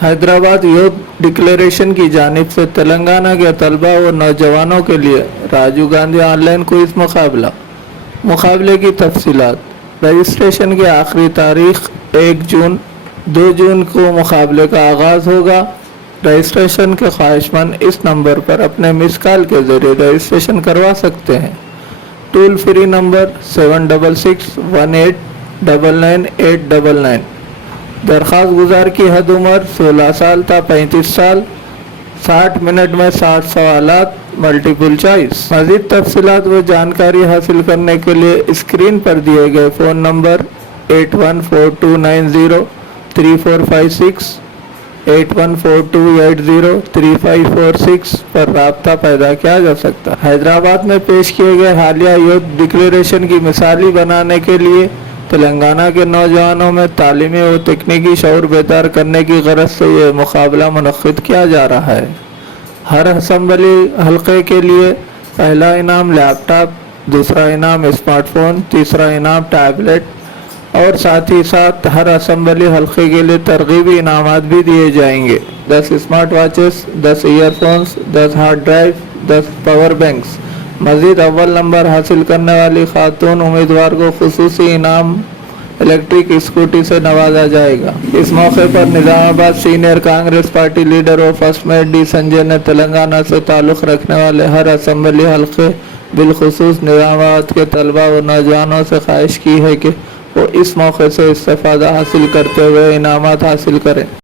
Hyderabad youth declaration की जानिब से तेलंगाना के तलबा व नौजवानों के लिए राजीव गांधी ऑनलाइन क्विज मुकाबले की तफसीलात। रजिस्ट्रेशन की आखिरी तारीख 1 जून। 2 जून को मुकाबले का आगाज़ होगा। रजिस्ट्रेशन के ख्वाहिशमंद इस नंबर पर अपने मिस कॉल के ज़रिए रजिस्ट्रेशन करवा सकते हैं। Toll free number 7661899899। दरख्वास्त गुजार की हद उम्र 16 साल था 35 साल। 60 मिनट में 60 सवालात मल्टीपल चॉइस। मज़ीद तफसीलात व जानकारी हासिल करने के लिए स्क्रीन पर दिए गए फ़ोन नंबर 8142903456 8142803546 पर राब्ता पैदा किया जा सकता है। हैदराबाद में पेश किए गए हालिया यूथ डिक्लेरेशन की मिसाली बनाने के लिए तेलंगाना के नौजवानों में तालीमी और तकनीकी शऊर बेदार करने की गरज से ये मुकाबला मुनक्किद किया जा रहा है। हर असम्बली हल्के के लिए पहला इनाम लैपटॉप, दूसरा इनाम स्मार्टफोन, तीसरा इनाम टैबलेट और साथ ही साथ हर असम्बली हल्के के लिए तरगीबी इनामात भी दिए जाएंगे। 10 smart watches, 10 earphones, 10 hard drive, 10 power banks. मज़ीद अव्वल नंबर हासिल करने वाली खातून उम्मीदवार को खुसूसी इनाम इलेक्ट्रिक स्कूटी से नवाजा जाएगा। इस मौके पर Nizamabad senior Congress party leader और फर्स्ट मेट डी संजय ने तेलंगाना से ताल्लुक़ रखने वाले हर असम्बली हल्के बिलखुसूस निज़ामाबाद के तलबा व नौजवानों से ख्वाहिश की है कि वो इस मौके से इस्तेफ़ादा हासिल करते हुए इनामात हासिल करें।